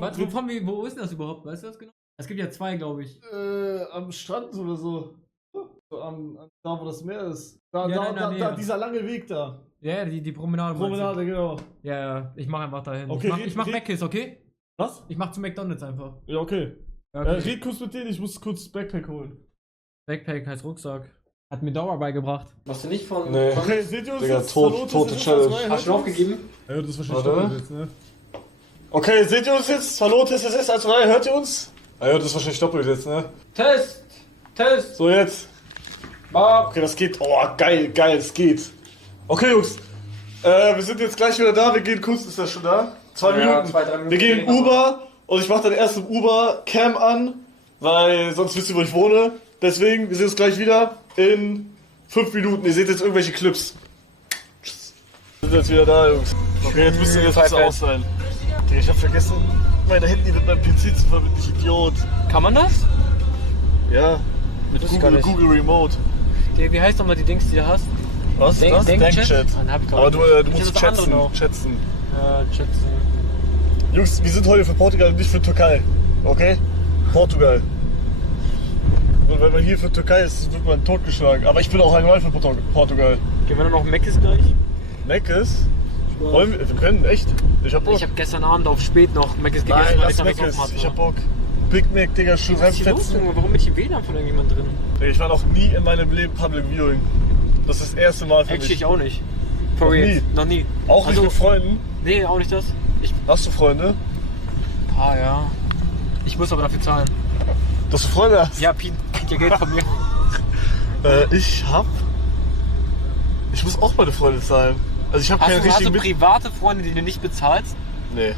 Warte, wo ist denn das überhaupt? Weißt du das genau? Es gibt ja zwei, glaube ich. Am Strand oder so. So da, wo das Meer ist. Da, Ja, da, dieser lange Weg da. Ja, die Promenade. Promenade, genau. Ja, ich mach einfach dahin. Okay, ich mach Mc's, okay? Was? Ich mach zu McDonalds einfach. Ja, okay. Okay. Red kurz mit denen, ich muss kurz Backpack holen. Backpack heißt Rucksack. Hat mir Dauer beigebracht. Machst du nicht von... Nee. Okay, seht ihr uns Digga, jetzt? tote Challenge. Hast du schon aufgegeben? Ja, das ist wahrscheinlich Warte. doppelt jetzt, ne? Okay, seht ihr uns jetzt? Hallo, Test, 1, 2, 3, hört ihr uns? Ja, das ist wahrscheinlich doppelt jetzt, ne? Test! So, jetzt. Okay, das geht. Oh, geil, es geht. Okay, Jungs. Wir sind jetzt gleich wieder da. Wir gehen kurz, ist das schon da? 2 Minuten. 2, 3 Minuten. Wir gehen Uber und ich mache dann erst im Uber Cam an, weil sonst wisst ihr, wo ich wohne. Deswegen, wir sehen uns gleich wieder in 5 Minuten. Ihr seht jetzt irgendwelche Clips. Tschüss. Wir sind jetzt wieder da, Jungs. Okay, jetzt müsst ihr aus sein. Okay, ich hab vergessen, meine Handy mit meinem PC zu verbinden, ich Idiot. Kann man das? Ja, mit Google Remote. Wie heißt nochmal die Dings, die du hast? Was? Denkchat. Aber du musst chatzen. Chatzen. Jungs, wir sind heute für Portugal und nicht für Türkei. Okay? Portugal. Und wenn man hier für Türkei ist, wird man totgeschlagen. Aber ich bin auch allgemein für Portugal. Gehen wir dann noch Mc's gleich? Mc's? Wir können, echt? Ich hab Bock. Ich hab gestern Abend auf spät noch Mc's gegessen, Nein, weil lass ich dann Mc's. besoffen hatte. Ich hab Bock. Big Mac, Digga, Was ist hier los, Schulreifetzen. Junge? Warum bin ich im WLAN von irgendjemand drin? Ich war noch nie in meinem Leben Public Viewing. Das ist das erste Mal für Actually, mich. ich auch nicht. For Noch real. nie? Noch nie. Auch nicht mit Freunden? Nee, auch nicht das. Hast du Freunde? Ja. Ich muss aber dafür zahlen. Dass du Freunde hast? Ja, Pete kriegt ja Geld von mir. Ich muss auch meine Freunde zahlen. Also ich habe keine Hast du richtigen private Freunde, die du nicht bezahlst? Nee.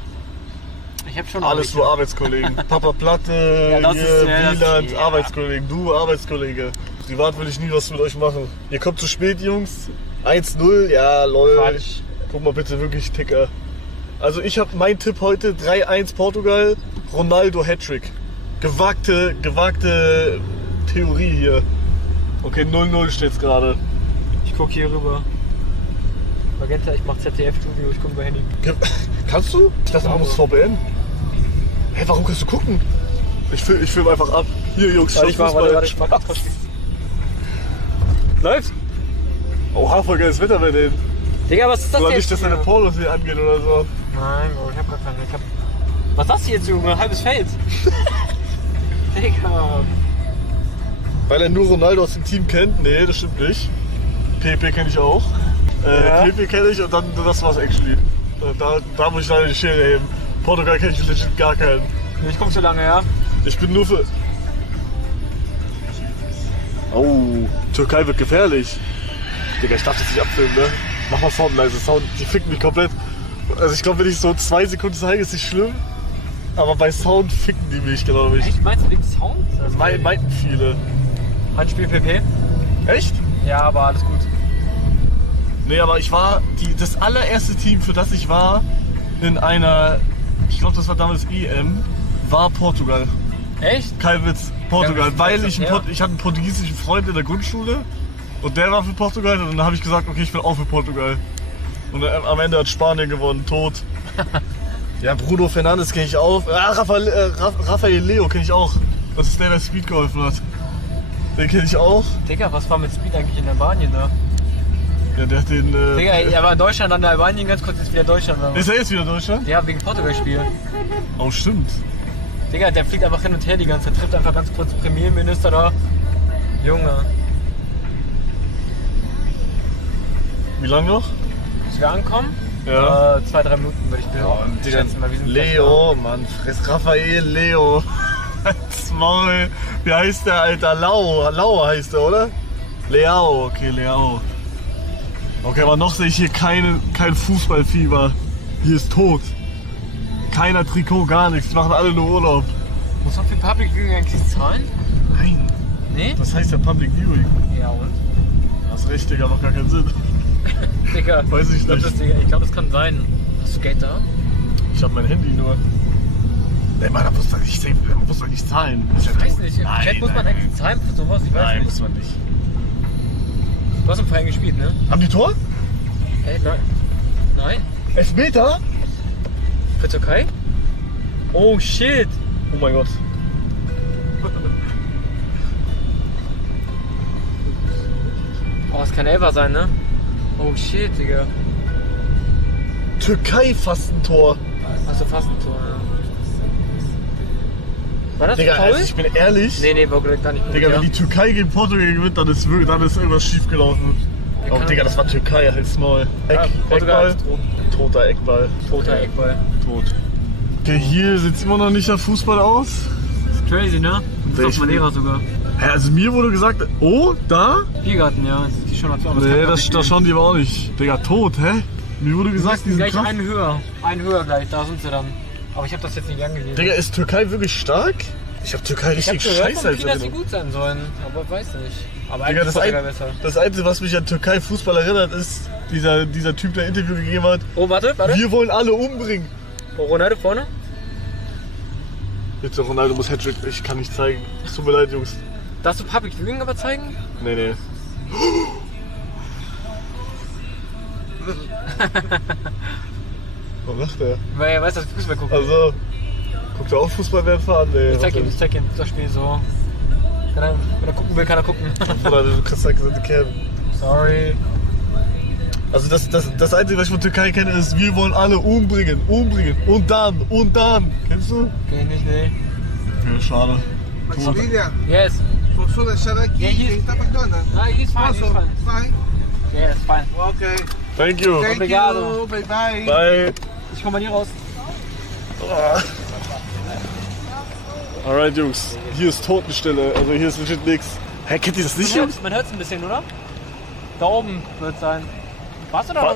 Ich hab schon Alles nur Arbeitskollegen. Papa Platte, Ja, das hier, ist- ja, das- Wieland, ja. Arbeitskollegen, du Arbeitskollege. Privat will ich nie was mit euch machen. Ihr kommt zu spät, Jungs. 1-0, ja, lol. Quatsch. Guck mal bitte wirklich, Ticker. Also ich habe mein Tipp heute, 3-1 Portugal, Ronaldo Hattrick. Gewagte Theorie hier. Okay, 0-0 steht's gerade. Ich guck hier rüber. Magenta, ich mach ZDF-Studio, ich guck über Handy. Kannst du? Ich dachte, man muss VPN. Hä, warum kannst du gucken? Ich film einfach ab. Hier, Jungs, Warte, ich mach Fußball. kurz. Läuft? Oha, voll geiles Wetter bei denen. Digga, was ist das Oder jetzt? nicht, dass deine hier? Polos hier angehen oder so. Nein, Bro, ich hab gar keine. Was ist das hier jetzt, Junge? Halbes Feld. Digga. Weil er nur Ronaldo aus dem Team kennt? Nee, das stimmt nicht. PP kenne ich auch. Ja. PP kenne ich und dann das war's actually. Da muss ich leider die Schere heben. Portugal kenne ich legit gar keinen. Ich komm schon lange, ja? Ich bin nur für... Oh, Türkei wird gefährlich. Digga, ich darf das nicht abfilmen, ne? Mach mal Sound leise. Sound, die ficken mich komplett. Also ich glaube, wenn ich so 2 Sekunden zeige, ist nicht schlimm. Aber bei Sound ficken die mich, glaube ich. Echt? Meinst du wegen Sound? Meinten viele. Handspiel PP? Echt? Ja, aber alles gut. Nee, aber ich war das allererste Team, für das ich war, in einer, ich glaube, das war damals EM, war Portugal. Echt? Kein Witz, Portugal. Ja, weil ich hatte einen portugiesischen Freund in der Grundschule und der war für Portugal und dann habe ich gesagt, okay, ich bin auch für Portugal. Und am Ende hat Spanien gewonnen, tot. Ja, Bruno Fernandes kenne ich auch. Rafael Leo kenne ich auch. Das ist der Speed geholfen hat. Den kenne ich auch. Digga, was war mit Speed eigentlich in Albanien da? Ja, der hat den... Digga, er war in Deutschland, dann in Albanien, ganz kurz ist wieder Deutschland. Oder was? Ist er jetzt wieder in Deutschland? Ja, wegen Portugal-Spiel. Oh, stimmt. Digga, der fliegt einfach hin und her die ganze Zeit, trifft einfach ganz kurz Premierminister da. Junge. Wie lange noch? Bis wir ankommen? Ja. 2-3 Minuten würde ich schätzen. Weil wir sind Leo, Mann, friss Raphael Leo. Halt's Maul. Wie heißt der, Alter? Lau heißt der, oder? Leao, okay, Leao. Okay, aber noch sehe ich hier kein Fußballfieber. Hier ist tot. Keiner Trikot, gar nichts. Die machen alle nur Urlaub. Muss man für Public Viewing eigentlich zahlen? Nein. Nee? Das heißt ja Public Viewing. Ja und? Das ist richtig, aber macht gar keinen Sinn. Digga, Weiß ich nicht. ich glaube, das kann sein. Hast du Geld da? Ich hab mein Handy nur. Nee, Mann, da muss doch nicht zahlen. Ich weiß nicht. Im Nein, Chat muss man nein. eigentlich zahlen für sowas? Ich weiß Nein, nicht. muss man nicht. Du hast im Verein gespielt, ne? Haben die Tor? Nein. Nein? Elfmeter? Für Türkei? Oh shit. Oh mein Gott. Oh, das kann Elfer sein, ne? Oh shit, Digga. Türkei fast ein Tor. Achso, fast ein Tor, ja. War das Digga, faul? also ich bin ehrlich. Nee, war gar nicht. Digga, wenn die Türkei gegen Portugal gewinnt, dann ist irgendwas schief gelaufen. Ja, Oh, Digga, das war Türkei, halt's Maul. Portugal Eckball. ist tot. Toter Eckball. Toter Eckball. Tot. Okay, hier sieht's immer noch nicht nach Fußball aus. Das ist crazy, ne? Das ist Ich- auf Madeira sogar. Ja, also mir wurde gesagt, oh, da? Biergarten, ja. Das sieht schon aus. Nee, da schauen die aber auch nicht. Digga, tot, hä? Mir wurde gesagt, die sind gleich krass. einen höher. Einen höher gleich, da sind sie dann. Aber ich habe das jetzt nicht angesehen. Digga, ist Türkei wirklich stark? Ich hab Türkei ich habe richtig gehört scheiße von als vielen, dass sie Erinnerung. gut sein sollen. Aber weiß nicht. Aber Digga, eigentlich ist Portugal besser. das Einzige, was mich an Türkei-Fußball erinnert, ist dieser Typ, der Interview gegeben hat. Oh, warte. Wir wollen alle umbringen. Oh, Ronaldo vorne? Jetzt Ronaldo muss Hattrick, ich kann nicht zeigen. Es tut mir leid, Jungs. Darfst du Public Viewing aber zeigen? Nee. Was macht der? Weil er weiß, dass ich Fußball gucke. Also, guckt er auch Fußball werden fahren? Nee. Ich zeig ihm das Spiel so. Wenn er gucken will, kann er gucken. Oder du kannst sagen, sind die Kerben. Sorry. Also das Einzige, was ich von Türkei kenne, ist, wir wollen alle umbringen. Und dann. Kennst du? Kenn ich nicht. Ja, schade. Maximilian, Yes. posso deixar aqui? Yeah, Quem tá bacana? Ah, he's fine, he's Posso? fine. Fine? Yeah, it's fine. Ok. Thank you. Thank Obrigado. you. Bye bye. Bye. Ich komm mal hier raus. Alright, Jungs. Hier ist Totenstille. Also hier ist legit nix. Hä, kennt ihr das nicht, Jungs? Man hört's ein bisschen, oder? Da oben wird's sein. Warst du da?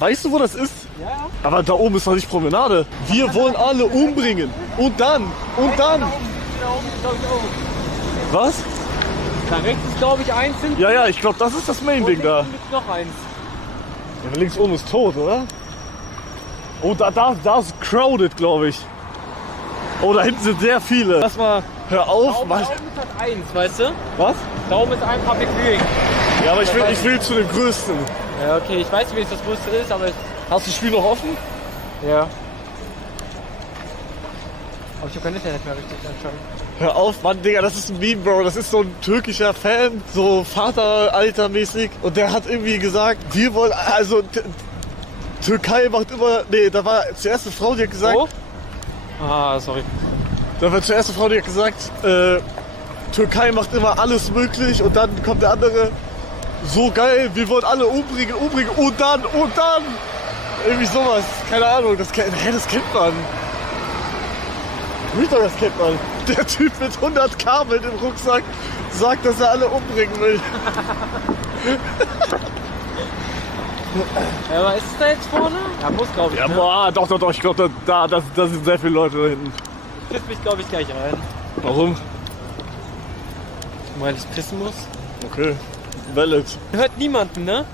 Weißt du, wo das ist? Ja. Aber da oben ist doch nicht Promenade. Wir wollen alle umbringen. Und dann. Da oben, da oben, glaube ich, auch. Was? Da rechts ist, glaube ich, eins hinten. Ja, ich glaube, das ist das Main-Ding da. Und gibt's noch eins. Ja, links oben ist tot, oder? Oh, da ist crowded, glaube ich. Oh, da hinten sind sehr viele. Lass mal, hör Da auf. oben ist halt eins, weißt du? Was? Da oben ist ein Public Viewing. Ja, aber ich will zu dem Größten. Ja, okay, ich weiß nicht, wie es das größte ist, aber Hast du das Spiel noch offen? ja. Aber ich habe kein Internet mehr richtig anscheinend. Hör auf, Mann, Digga, das ist ein Meme, Bro. Das ist so ein türkischer Fan, so Vateralter-mäßig. Und der hat irgendwie gesagt, wir wollen, also Türkei macht immer, nee, da war zuerst eine Frau, die hat gesagt, Oh? Ah, sorry. da war zuerst eine Frau, die hat gesagt, Türkei macht immer alles möglich. Und dann kommt der andere, so geil, wir wollen alle umbringen und dann. Irgendwie sowas, keine Ahnung, das kennt man. Das kennt man. Der Typ mit 100 Kabeln im Rucksack sagt, dass er alle umbringen will. Ja, aber ist es da jetzt vorne? Ja, muss, glaube ich. Ja, ne? boah, doch, ich glaube, da sind sehr viele Leute da hinten. Ich piss mich, glaube ich, gleich rein. Warum? Weil ich pissen muss. Okay, valid. Hört niemanden, ne?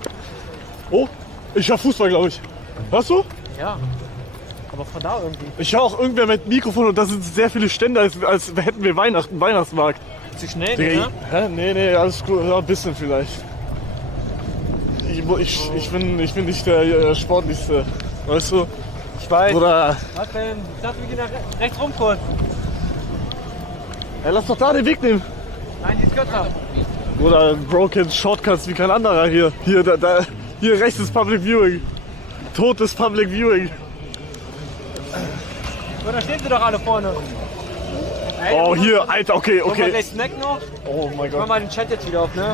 Oh, ich höre Fußball, glaube ich. Hörst du? Ja. Aber von da irgendwie. Ich höre auch irgendwer mit Mikrofon und da sind sehr viele Stände, als hätten wir Weihnachtsmarkt. Zu schnell, Digga, ne? hä? Nee, alles gut, ja, ein bisschen vielleicht. Ich bin nicht der Sportlichste, weißt du? Ich weiß. Oder, Was denn? Ich dachte, wir gehen nach rechts rum kurz. ey, lass doch da den Weg nehmen. Nein, die ist kürzer. Oder Broken Shortcuts wie kein anderer hier. Hier rechts ist Public Viewing. Totes Public Viewing. So, da stehen sie doch alle vorne. Ey, Oh, hier, Alter, okay. Wollen wir gleich snacken noch? Oh mein Mach Gott. mal den Chat jetzt wieder auf, ne?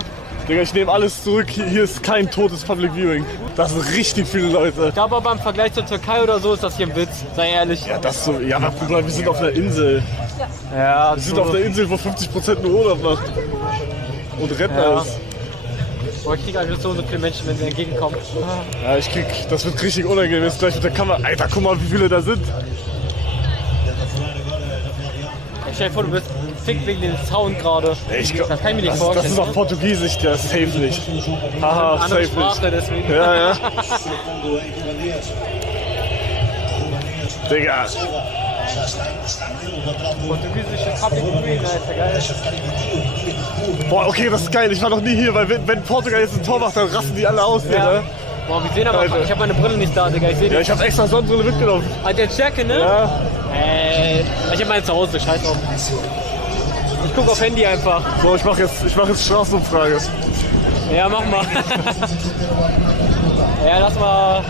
Digga, ich nehme alles zurück. Hier ist kein totes Public Viewing. Das sind richtig viele Leute. Ich glaube aber im Vergleich zur Türkei oder so ist das hier ein Witz. Sei ehrlich. Ja, das so. Ja, aber Bruder, wir sind auf einer Insel. Ja, Wir sind auf der Insel, wo 50% nur Urlaub macht. Und Rentner Ja. ist. Boah, ich krieg eigentlich so viele Menschen, wenn sie entgegenkommen. Ja, das wird richtig unangenehm. Jetzt gleich mit der Kamera. Alter, guck mal, wie viele da sind. Ich stell dir vor, du bist fickt wegen dem Sound gerade. Ich glaub, Das kann ich mir nicht das vorstellen. ist auf Portugiesisch, der ist safe nicht. Haha, Andere safe Sprache, nicht. deswegen. Ja. Digga. Portugiesische Public Viewing, Alter, geil. Boah, okay, das ist geil. Ich war noch nie hier, weil wenn Portugal jetzt ein Tor macht, dann rasten die alle aus hier, Ja. ne? Boah, wir sehen aber, Alter. ich habe meine Brille nicht da, Digga, ich seh Ja, nicht. ich hab extra Sonnenbrille mitgenommen. Ah, der Jacke, ne? Ja. Ich hab meine zu Hause, scheiß drauf. Ich guck auf Handy einfach. So, ich mach jetzt Straßenumfrage. Ja, mach mal. Ja, lass mal.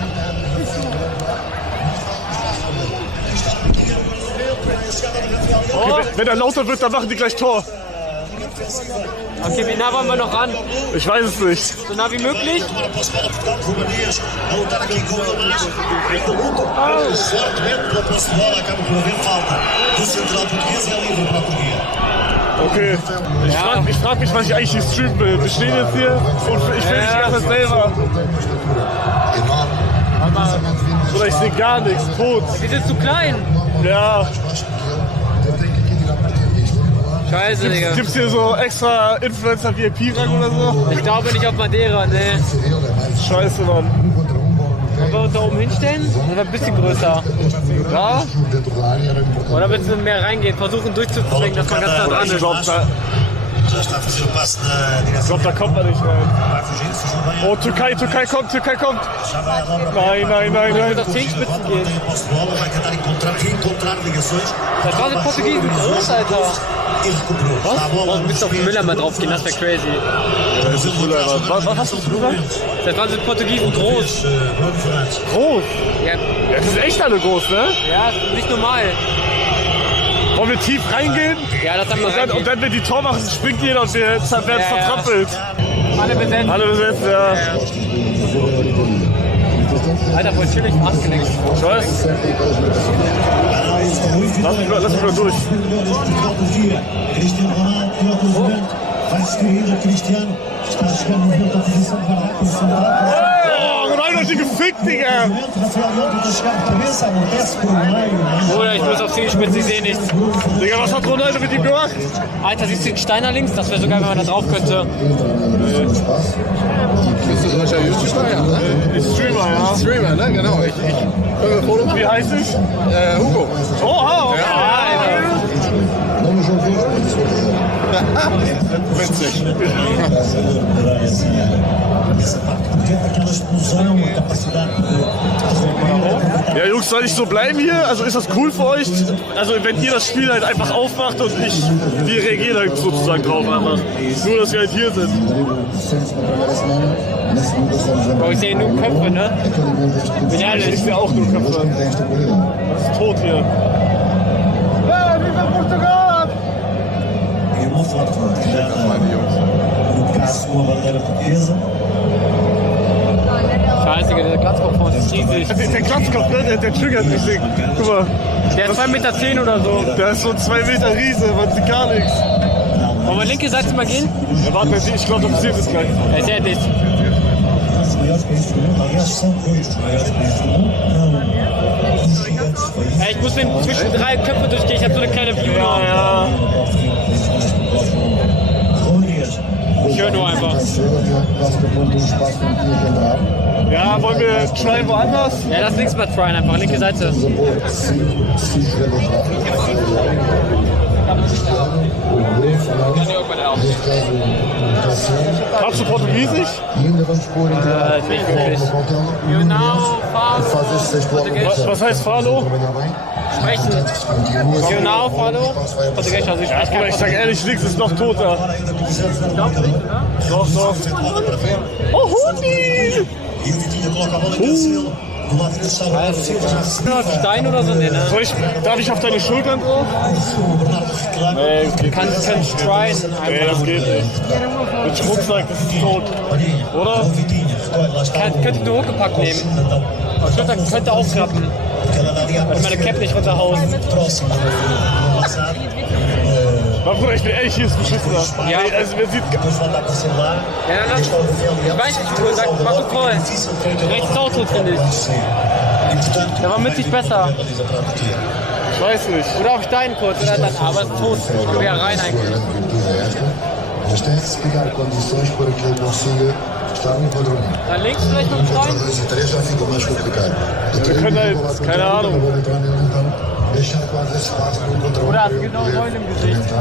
Okay, wenn er lauter wird, dann machen die gleich Tor. Okay, wie nah wollen wir noch ran? Ich weiß es nicht. So nah wie möglich? Okay. Ich frag mich, was ich eigentlich hier streamen will. Wir stehen jetzt hier und ich will nicht erst selber. Oder ich sehe gar nichts, tot. Wir sind zu klein. Ja. Scheiße, Digga. Gibt's hier so extra Influencer-VIP-Rang oder so? Ich glaube nicht auf Madeira, ne. Scheiße, Mann. Wollen wir uns da oben hinstellen? Oder ein bisschen größer? Ja? Oder willst du mehr reingehen? Versuchen durchzuzwingen, dass man ganz nah dran Ich ist. glaube, da kommt man nicht rein. Oh, Türkei kommt. Nein. Auf Zehenspitzen gehen. Das war so Portugiesen groß, Alter. Was? Oh, du müsst auf den Müller mal drauf gehen, das wäre crazy. Was hast du gesagt? Das waren so Portugiesen groß. Groß? Ja, Ja, das sind echt alle groß, ne? ja, nicht normal. Wollen wir tief reingehen? Ja, das haben wir reingehen. Und dann, wenn die Tor machen, springt jeder und wir werden vertrappelt. Alle besetzt. Alle besetzt, ja. Alter, voll chillig, ausgelenkt. Ich weiß. Lass mich mal durch. Oh, Ronaldo hat die gefickt, Digga. Bruder, ich muss auf Zehenspitzen, ich sehe nichts. Digga, was hat Ronaldo mit ihm gemacht? Alter, siehst du den Steiner links? Das wäre so geil, wenn man da drauf könnte. Bist du solcher YouTuber? Ja, ne? Ich Streamer, ja. Streamer, ne? Genau. Wie heißt ich? Hugo. Oha, okay. Witzig. Ja, Jungs, soll ich so bleiben hier? Also ist das cool für euch? Also wenn ihr das Spiel halt einfach aufmacht und wir reagieren halt sozusagen drauf einfach. Nur, dass wir halt hier sind. Aber ich sehe nur Köpfe, ne? Ja, ich sehe auch nur Köpfe. Das ist tot hier. Ja, wie viel Portugal! Scheiße, der Glatzkopf von uns ist riesig. Der Glatzkopf, ne? Der triggert mich. Guck mal. Der ist 2,10 Meter oder so. Der ist so ein 2 Meter Riese, man sieht gar nichts. Wollen wir linke Seite mal gehen? Ja, warte, ich glaube, du passiert es gleich. Er ist ja dicht. Ey, ich muss zwischen 3 Köpfe durchgehen, ich hab so eine kleine View noch. Ja. Ich höre nur einfach. Ja, wollen wir tryen woanders? Ja, lass links mal tryen einfach, linke Seite. Kannst du Portugiesisch? Nicht wirklich. Genau, Portugiesisch. Was heißt Falo? Sprechen. Genau, Falo. Portugiesisch, also ich spreche Ich sag ehrlich, nichts ist noch toter. Doch. Oh, Hundi! Stein oder so? Nee, ne? Darf ich auf deine Schultern drauf? Nee, das geht Kannst nicht. tryen. Nee, das geht nicht. Mit Schmucksack, das ist tot. Oder? Könnte du hochgepackt nehmen. Aber Schultern könnte aufklappen. Wenn meine Cap nicht runterhaust. Aber Bruder, ich bin ehrlich, hier ist ein Beschissener. Ja. Nee, also man sieht... Ja, dann lass. Ich weiß nicht, wie du sagst, mach du voll. Rechts Auto, finde ich. Der war mit sich besser. Ich weiß nicht. Oder auf Stein kurz, oder dann, aber es ist tot. Ich will ja rein eigentlich. Mas tem que se criar condições para que ele consiga estar no quadradinho. Dann links vielleicht noch Stein? 2 e 3 já fica mais complicado. Wir können halt, keine Ahnung. Deixar quase esse espaço para encontrar Oder hat genau Säule im Gesicht.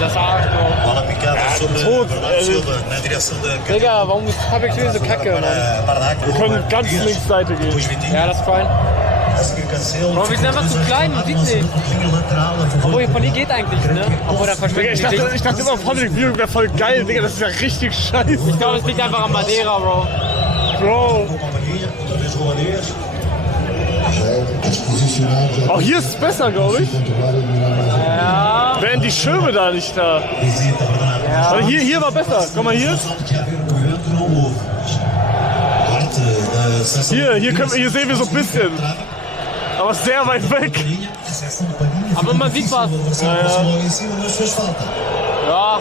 Das Arschloch. Bola picada sobre tot, Bernardo Silva na direção da Digga, warum ist Public Spiel so kacke, Mann? Bardac. Wir können ganz links Seite gehen. Depois Vitinho. Ja, das ist fein. Bro, wir sind einfach zu klein, man sieht nicht. Obwohl, von hier geht eigentlich, ne? Obwohl, da verschwindet Digga, nicht. ich dachte immer, Public Viewing wäre voll geil, Digga, das ist ja richtig scheiße. Ich glaube, es liegt einfach am Madeira, Bro. Bro. Auch hier ist es besser, glaube ich. Ja. Wären die Schirme da nicht da. Ja. Also hier war besser. Guck mal hier. Hier sehen wir so ein bisschen. Aber sehr weit weg. Aber man sieht was. Ja.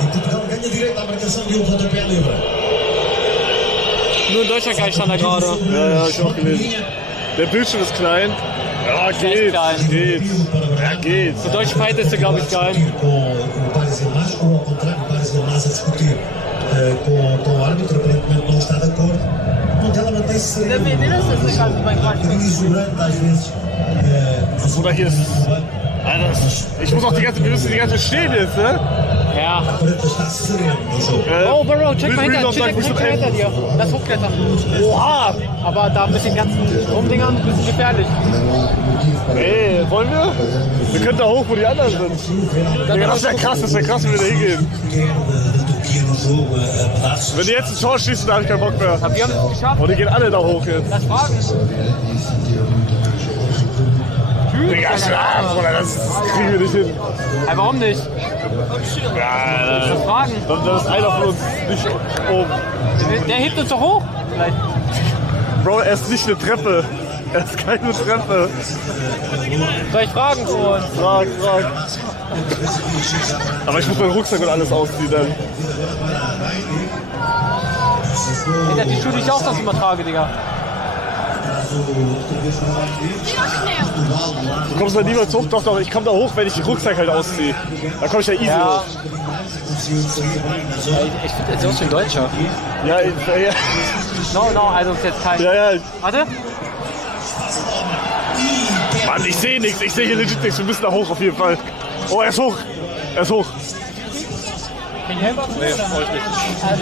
Nur in Deutschland kein Standard gerade. Ja, hab ich auch gelesen. Der Bildschirm ist klein. Ja, geht. Klein. Geht. Ja, geht. Der deutsche Fight ist glaube ich geil. Oder hier ist. Alter, ich muss auch wir müssen die ganze stehen jetzt, ne? Ja. Oh, Bro, check mal hinter dir. Lass hochklettern. Oha! Aber da mit den ganzen Rumdingern ein bisschen gefährlich. Ey, wollen wir? Wir können da hoch, wo die anderen sind. Digga, das wäre krass, wenn wir da hingehen. Wenn die jetzt ein Tor schießen, dann hab ich keinen Bock mehr. Aber wir haben es geschafft. Und die gehen alle da hoch jetzt. Lass fragen. Digga, schlaf, Bruder, das kriegen wir nicht hin. Hey, warum nicht? Ja, Lass fragen. dann ist einer von uns nicht oben. Der hebt uns doch hoch. Vielleicht. Bro, er ist nicht eine Treppe. Er ist keine Treppe. Soll ich fragen, Bro? Frag. Aber ich muss meinen Rucksack und alles ausziehen dann. Digga, die Schuhe, die ich auch das immer trage, Digga. Du kommst da niemals hoch? Doch, ich komm da hoch, wenn ich den Rucksack halt ausziehe. Da komm ich ja easy hoch. Ich finde, er ist auch schon Deutscher. Ja. No, also ist jetzt kein... Ja. Warte. Mann, ich sehe nichts. Ich sehe hier legit nichts. Wir müssen da hoch auf jeden Fall. Oh, er ist hoch. Kann ich helfen? Nee,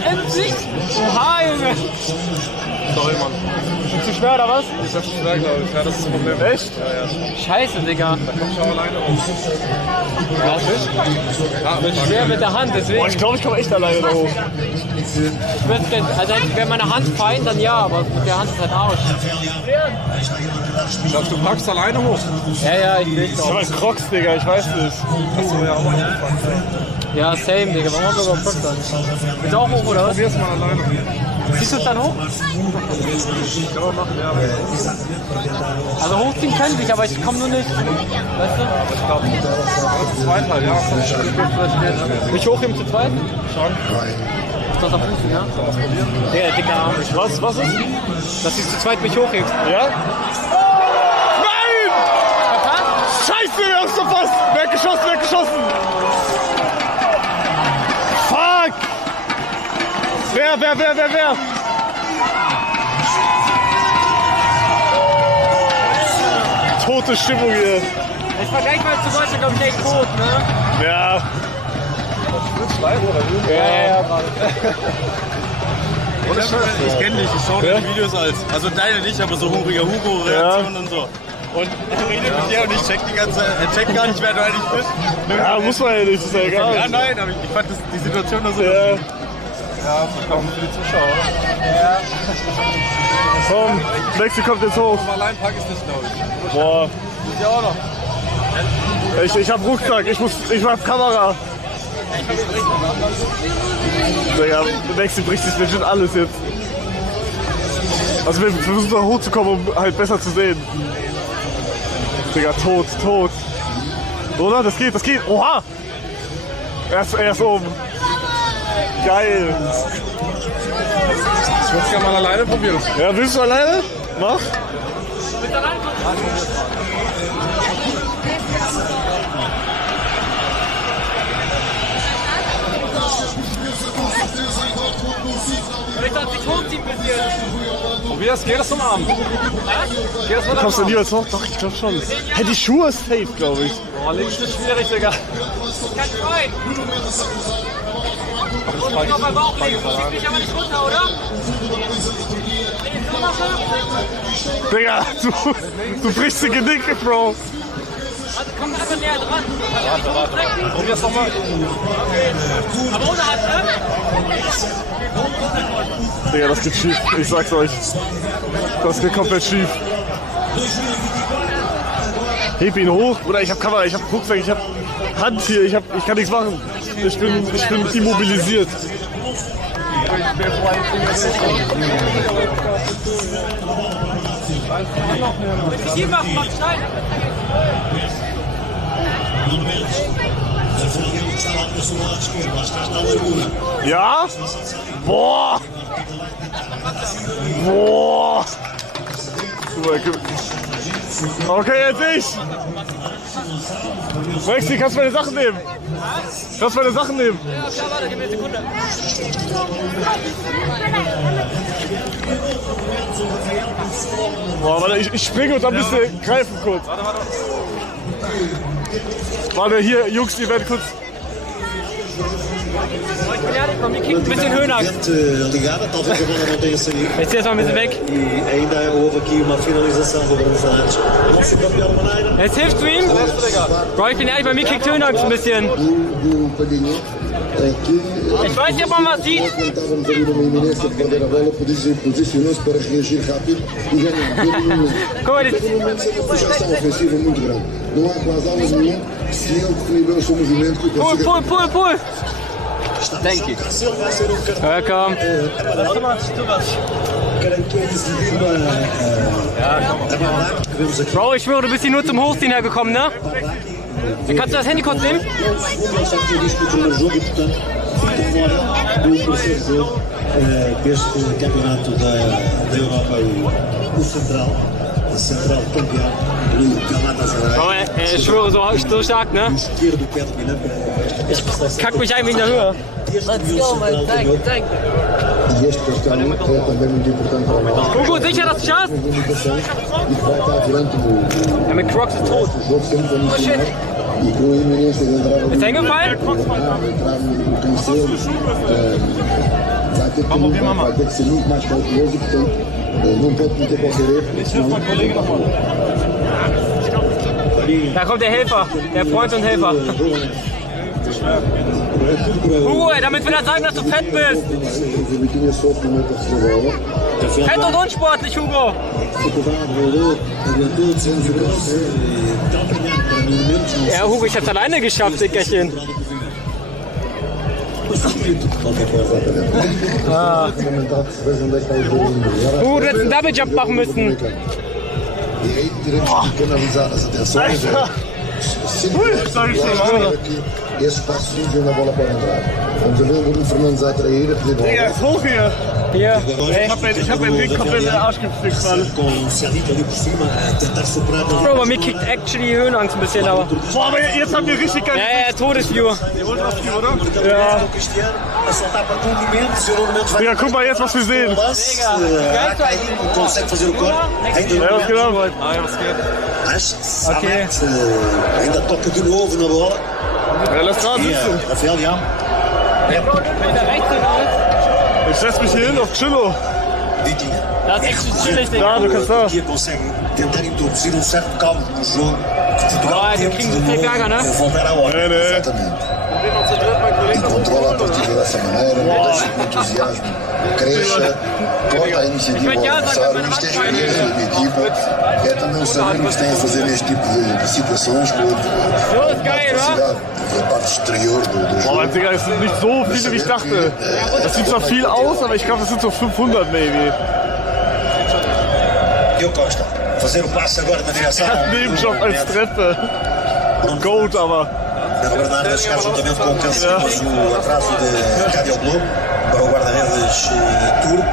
endlich! Oha, Junge! Sorry, Mann. Ist zu schwer, oder was? Ist das zu schwer, glaube ich. Ja, das ist das Problem. Echt? Scheiße, Digga. Da komm ich auch alleine hoch. Ja, wird schwer mit der Hand, deswegen. Boah, ich glaube, ich komme echt alleine da hoch. Also wäre meine Hand fein, dann ja, aber mit der Hand ist halt Arsch. Ich glaube, du packst alleine hoch. Ja, ich will Ich hab halt Crocs, Digga, ich weiß nicht. Hast du ja auch angefangen. Ja, same, Digga. Warum haben wir überhaupt Bock dann? Willst du auch hoch, oder was? Probier's mal alleine. Ziehst du es dann hoch? Kann man machen, ja. Also hochziehen könnte ich, aber ich komme nur nicht. Weißt du? Ich glaube, zu zweit halt, ja. Mich hochheben zu zweit? Schon. Ist das auf Fuß, ja? Der dicke Arm. Was ist? Dass du zu zweit mich hochhebst. Ja? Nein! Scheiße, wir haben's verpasst! Weggeschossen! Fuck! Wer? Tote Stimmung hier. Ich vergleich mal zu Deutschland, glaube ich, echt tot, ne? Ja. Ja, gerade. Ich kenne dich, ich schaue deine Videos also deine nicht, aber so hungriger Hugo-Reaktionen und so. Und er redet mit dir und ich check gar nicht, wer du eigentlich bist. Ja, muss man ja nicht, ist ja egal. Ja, nein, aber ich fand die Situation nur so. Ja, willkommen für die Zuschauer. Ja. Komm, Lexi kommt jetzt hoch. Aber allein pack ich nicht, glaube ich. Boah. Ja, auch noch. Ich hab Rucksack, ich hab Kamera. Digga, Lexi bricht sich legit alles jetzt. Also wir versuchen da hochzukommen, um halt besser zu sehen. Digga, tot. Oder? Das geht. Oha! Er ist oben. Geil. Ich würde es gerne mal alleine probieren. Ja, willst du alleine? Mach. Probier's, geh das zum Abend. Du kommst du niemals hoch? Doch, ich glaube schon. Hey, die Schuhe ist safe, glaube ich. Oh, links ist schwierig, Digga. Ich kann freuen. Ich muss noch mal Bauch legen, du schiebst mich aber nicht runter, oder? Digga, du brichst die Genicke, Bro. Komm einfach näher dran. Probier's doch mal. Aber ohne Hand, ne? Digga, das geht schief. Ich sag's euch. Das geht komplett schief. Heb ihn hoch. Oder ich hab Kamera, ich hab Rucksack, ich hab Hand hier. Ich kann nichts machen. Ich bin immobilisiert. Wenn ich hier mache, mach Stein. Ja? Boah! Boah! Okay, jetzt ich! Maxi, kannst du meine Sachen nehmen? Kannst du meine Sachen nehmen? Ja, klar, warte, gib mir eine Sekunde. Boah, warte, ich springe und dann bist du greifen kurz. Warte, hier, Jungs, ihr werdet kurz. Komm, hier kriegt ein bisschen Höhenangst. Ligada, talvez a bola não tenha saído. Ich zieh jetzt mal ein bisschen weg. E ainda houve aqui uma finalização do Bruno Fernandes. Não se da pior maneira. Jetzt hilfst du ihm? Bro, ich bin ehrlich, bei mir kriegt Höhenangst ein bisschen. Ich weiß nicht, ob man was sieht. Tentávamos ali numa iminência de perder a bola, posicionou-se para reagir rápido e ganhar. Guck mal, das Pelo menos uma projeção ofensiva muito grande. Não há quase aulas nenhum que se ele definir o seu movimento que consiga... Pull. Thank you. Welcome. Bro, ich schwöre, du bist hier nur zum Hochziehen hergekommen, ne? Kannst du das Handy kurz nehmen? Deste campeonato da Europa, o Central campeão, o Galatasaray. Bro, ich schwöre, so stark, ne? Esquerdo, pé de Pinampa. Ich kack mich ein wegen der Höhe. E este cartão é também muito importante para nós. Hugo, sicher, dass du schaffst? E que vai estar durante Ja, mit Crocs ist tot. o jogo sempre a ensinar e com a iminência de entrar Ist er hingefallen? entrar no cancelo, vai ter que ser muito mais cauteloso e, portanto, não pode cometer qualquer erro. Senão, Da kommt der Helfer, der Freund und Helfer. Hugo, ey, damit will er sagen, dass du fett bist. Fett und unsportlich, Hugo. Ja, Hugo, ich hab's alleine geschafft, Dickerchen. Hugo, du hättest einen Double Jump machen müssen. E aí teremos que canalizar as atenções. Esse espaço onde a bola pode entrar. Vamos ver o Bruno Fernandes a atrair, a pedir bola. Digga, ist hoch hier. Hier. Ich hab meinen Weg komplett in den Arsch gefickt, Mann. Com o Celito ali por cima, a tentar superar. Bro, bei mir kickt actually Höhenangst ein bisschen, aber... Boah, aber jetzt haben wir richtig geil. Ja, Todesview. Ja. O Cristiano a soltar para todo momento, se o Nuno vai. Digga, guck mal jetzt, was wir sehen. Consegue fazer o corte. Ainda Ja, was genau? mas Samet ainda toca de novo na bola. Ja, lass dran sitzen. Rafael, ja. Ich setz mich hier hin auf Chillo. Vitinha. Das ist echt chillig, Digga. Ja, du kannst da. Que consegue tentar introduzir certo calmo no jogo. Portugal Ah, die kriegen viel Ärger, ne? voltar à hora. Nee. Exatamente. E controla a partida dessa maneira, não deixa que o entusiasmo cresça, corta a iniciativa ao adversário. Isto é experiência de equipa, é também o saber que se tem a fazer neste tipo de situações, com a capacidade da parte exterior do jogo. Boah, Digga, es sind nicht so viele, wie ich dachte. Das sieht zwar viel aus, aber ich glaube, das sind so 500 maybe. Diogo Costa, fazer o passe agora na direção. Nebenjob als Treppe. Goat, aber. Pedro Bernardo a chegar juntamente com o Cancelo, mas o atraso de Cádio Globo para o guarda-redes Turco.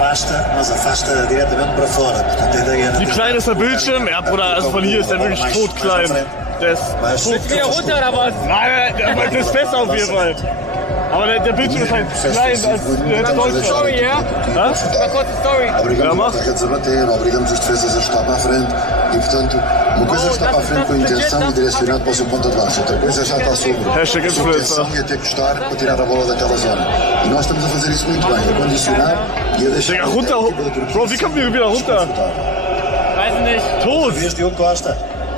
Afasta diretamente para fora. Portanto, a ideia Wie klein ist der Bildschirm? Ja, Bruder, also von hier ist der wirklich totklein. Der ist tot. Wieder runter oder was? Nein, das ist besser auf jeden Fall. Aber der Bildschirm ist halt klein als Deutschland. Sorry, ja? Mal kurz die Story. Obrigamos a redes a bater, obrigamos os defesas a chutar para a frente e, portanto, Uma coisa está para a frente com a intenção e direcionado para o seu ponta de lança, outra coisa já está sobre. Hashtag A sua influencer. intenção e até custar para tirar a bola daquela zona. E nós estamos a fazer isso muito bem, a condicionar e a deixar. Digga, runter. Bro, wie kommen wir wieder runter? Weiß nicht. Tot! Vez Diogo Costa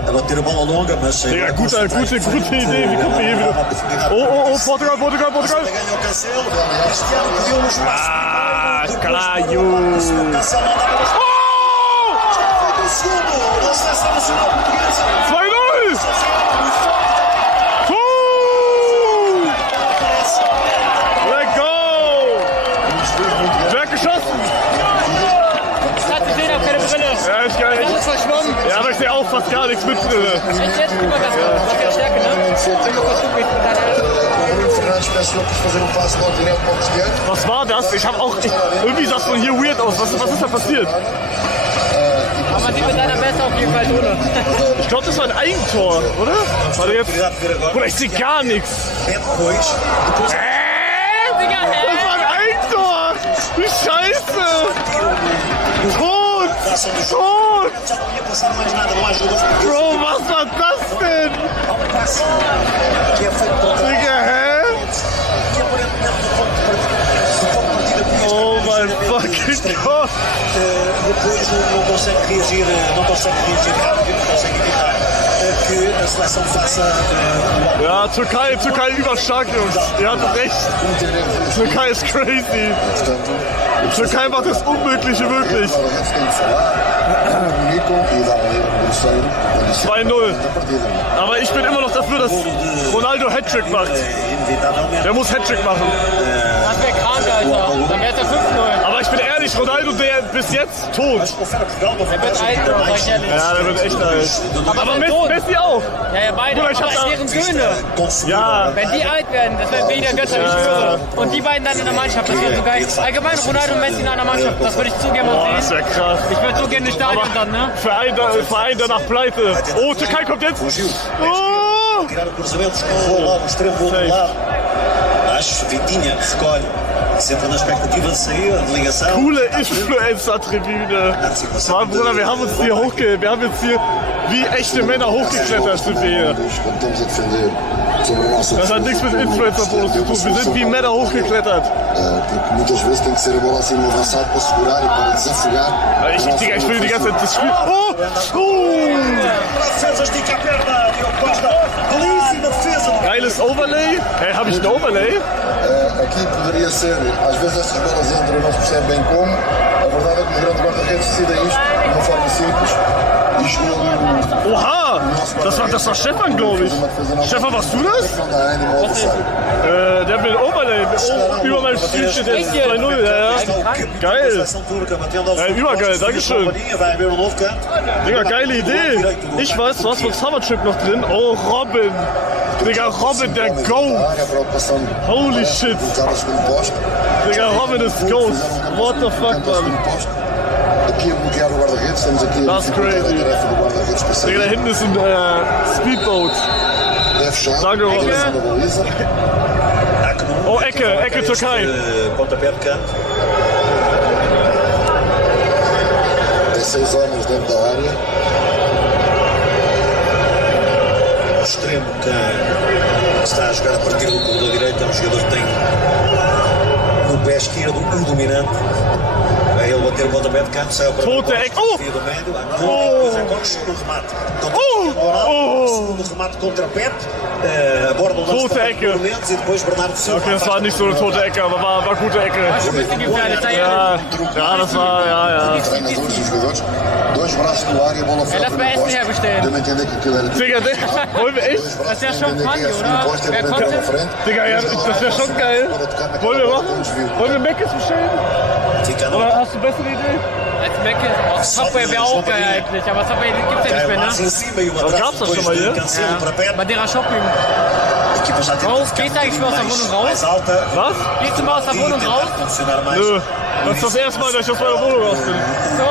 a bater a bola longa, mas Digga, gute Idee. Wie kommen wir hier wieder? Oh, Portugal. Ganha o Cancelo. Cristiano pediu no espaço. Ah, caralho! O Cancelo não dá para Oh! o segundo da seleção nacional portuguesa. 2-0! Let's go! Wer hat geschossen? Hat gesehen, hab keine Brille. Ja, ist geil. Alles verschwommen. Ja, aber ich sehe auch fast gar nichts mit Brille. Echt jetzt? Guck mal, das war ja Stärke, ne? Ich will mal kurz gucken, wie viel da Bruno Fernandes peço para fazer um passo logo direto para o Cristiano. Was war das? Irgendwie sah es von hier weird aus. Was ist da passiert? Aber man sieht mit seiner Weste auf jeden Fall ohne. Ich glaube, das war ein Eigentor, oder? Warte jetzt. Bruder, ich sehe gar nichts. Digga, Das war ein Eigentor! Wie scheiße! Tot! Bro, was war das denn? Digga, hä? Oh mein fucking Gott! Depois não consegue reagir rápido, não consegue evitar que a seleção faça. Ja, Türkei überstark, Jungs. Ihr hattet recht. Türkei ist crazy. Türkei macht das Unmögliche möglich. 2-0. Aber ich bin immer noch dafür, dass Ronaldo Hattrick macht. Der muss Hattrick machen. Das wäre krank, Alter. Dann wär's der 5-0. Aber ich bin ehrlich, Ronaldo, der bis jetzt tot. Der wird alt, sag ich ehrlich. Ja, der wird echt alt. Aber Messi auch. Ja, beide. Bruder, ich Aber hab deren Söhne. Ja. Wenn die alt werden, das wäre wieder Götter, ich schwöre. Und die beiden dann in der Mannschaft, das wäre so geil. Allgemein Ronaldo und Messi in einer Mannschaft, das würde ich zu gerne Boah, mal das sehen. wäre krass. Ich würde so gerne Stadion dann, ne? Verein danach pleite. Oh, Türkei kommt jetzt. Oh! Tirar o cruzamento, escorreu logo o extremo do outro lado. Mas Vitinha escolhe, sempre na expectativa de sair, de ligação. Coole Influencer-Tribüne. Mann, Bruder, wir haben jetzt hier wie echte Männer hochgeklettert sind wir hier. Das hat nichts mit Influencer-Bonus zu tun. Wir sind wie Männer hochgeklettert. Porque muitas vezes tem que ser a bola assim no avançado para segurar e para desafogar. Digga, ich will die ganze Zeit das Spiel. Defesa estica a perna, Diogo Costa. Belíssima defesa. Geiles Overlay. Hey, hab ich ein Overlay? Aqui poderia ser, às vezes estas bolas entram e não se percebe bem como. A verdade é que os grandes guarda-redes decidem isto de uma forma simples. E jogou Oha! Das war Stefan, glaube ich. Stefan, warst du das? Der hat mir ein Overlay. Über meinem Spiel steht jetzt 2-0. Ja. Geil. Ja, übergeil, dankeschön. Digga, geile Idee. Ich weiß, du hast von Summertrip noch drin. Oh, Robin. Digga, Robin, der Goat. Holy shit. Digga, Robin ist Goat. What the fuck, man. Aqui a bloquear o guarda-redes, estamos aqui That's crazy. Digga, da hinten ist ein Speedboat. Danke, Robin. Oh, Ecke Türkei. Pontapé de canto. Tem 6 homens dentro da área. O extremo que está a jogar a partir do corredor direito é um jogador que tem no pé esquerdo o dominante. Aí ele bater o pontapé de canto, sai ao Tote Ecke. Oh! do médio. Agora segundo remate. Segundo remate contra Pep. Aborda o lance Tote Ecke. Mendes e depois Bernardo Silva. Okay, das war nicht so eine tote Ecke, aber war gute Ecke. War schon ein bisschen gefährlich, da Ja, das war, ja. Treinadores e jogadores, 2 braços no ar e a bola foi lass mal Essen herbestellen. Deu-me a entender que aquilo era Digga, wollen wir echt? Das wäre schon funny, oder? Wer konnte? Digga, ja, das wäre schon geil. Wollen wir machen? Wollen wir Meckes bestellen? Oder hast du bessere Idee? Als Mecke. Subway wäre auch geil eigentlich, aber Subway gibt's ja nicht mehr, ne? Was gab's das schon mal hier? Madeira Shopping. Raus, gehst du eigentlich mal aus der Wohnung raus? Was? Gehst du mal aus der Wohnung raus? Nö. Das ist das erste Mal, dass ich aus meiner Wohnung raus bin. So,